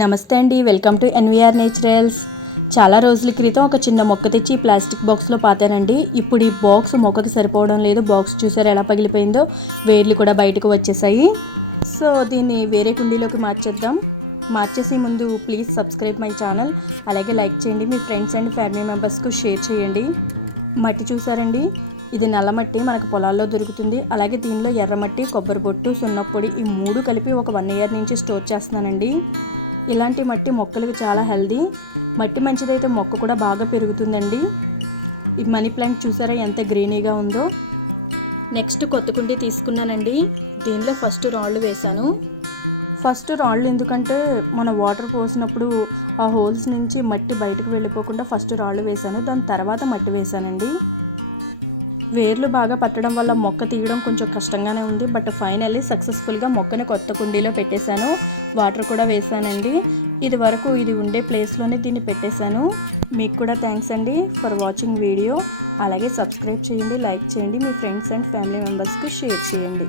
నమస్తే అండి, welcome to NVR naturals. చాలా రోజుల క్రితం ఒక చిన్న మొక్క తెచ్చి ప్లాస్టిక్ బాక్స్లో పాతానండి. ఇప్పుడు ఈ బాక్స్ మొక్కకి సరిపోవడం లేదు. బాక్స్ చూసారు ఎలా పగిలిపోయిందో, వేర్లు కూడా బయటకు వచ్చేసాయి. సో దీన్ని వేరే కుండీలోకి మార్చేసి ముందు ప్లీజ్ సబ్స్క్రైబ్ మై ఛానల్, అలాగే లైక్ చేయండి, మీ ఫ్రెండ్స్ అండ్ ఫ్యామిలీ మెంబర్స్కు షేర్ చేయండి. మట్టి చూసారండి, ఇది నల్ల మట్టి మనకు పొలాల్లో దొరుకుతుంది. అలాగే దీనిలో ఎర్రమట్టి, కొబ్బరి పొట్టు, సున్నప్పొడి ఈ 3 కలిపి ఒక 1 year నుంచి స్టోర్ చేస్తున్నానండి. ఇలాంటి మట్టి మొక్కలకు చాలా హెల్దీ. మట్టి మంచిదైతే మొక్క కూడా బాగా పెరుగుతుందండి. ఈ మనీ ప్లాంట్ చూసారా ఎంత గ్రీనీగా ఉందో. నెక్స్ట్ కొత్త కుండీ తీసుకున్నానండి. దీనిలో ఫస్ట్ రాళ్ళు వేశాను. ఫస్ట్ రాళ్ళు ఎందుకంటే మన వాటర్ పోసినప్పుడు ఆ హోల్స్ నుంచి మట్టి బయటకు వెళ్ళిపోకుండా ఫస్ట్ రాళ్ళు వేశాను. దాని తర్వాత మట్టి వేశానండి. వేర్లు బాగా పట్టడం వల్ల మొక్క తీయడం కొంచెం కష్టంగానే ఉంది. బట్ ఫైనల్లీ సక్సెస్ఫుల్గా మొక్కని కొత్త కుండీలో పెట్టేశాను. వాటర్ కూడా వేసానండి. ఇది ఉండే ప్లేస్లోనే దీన్ని పెట్టేశాను. మీకు కూడా థ్యాంక్స్ అండి ఫర్ వాచింగ్ వీడియో. అలాగే సబ్స్క్రైబ్ చేయండి, లైక్ చేయండి, మీ ఫ్రెండ్స్ అండ్ ఫ్యామిలీ మెంబర్స్కి షేర్ చేయండి.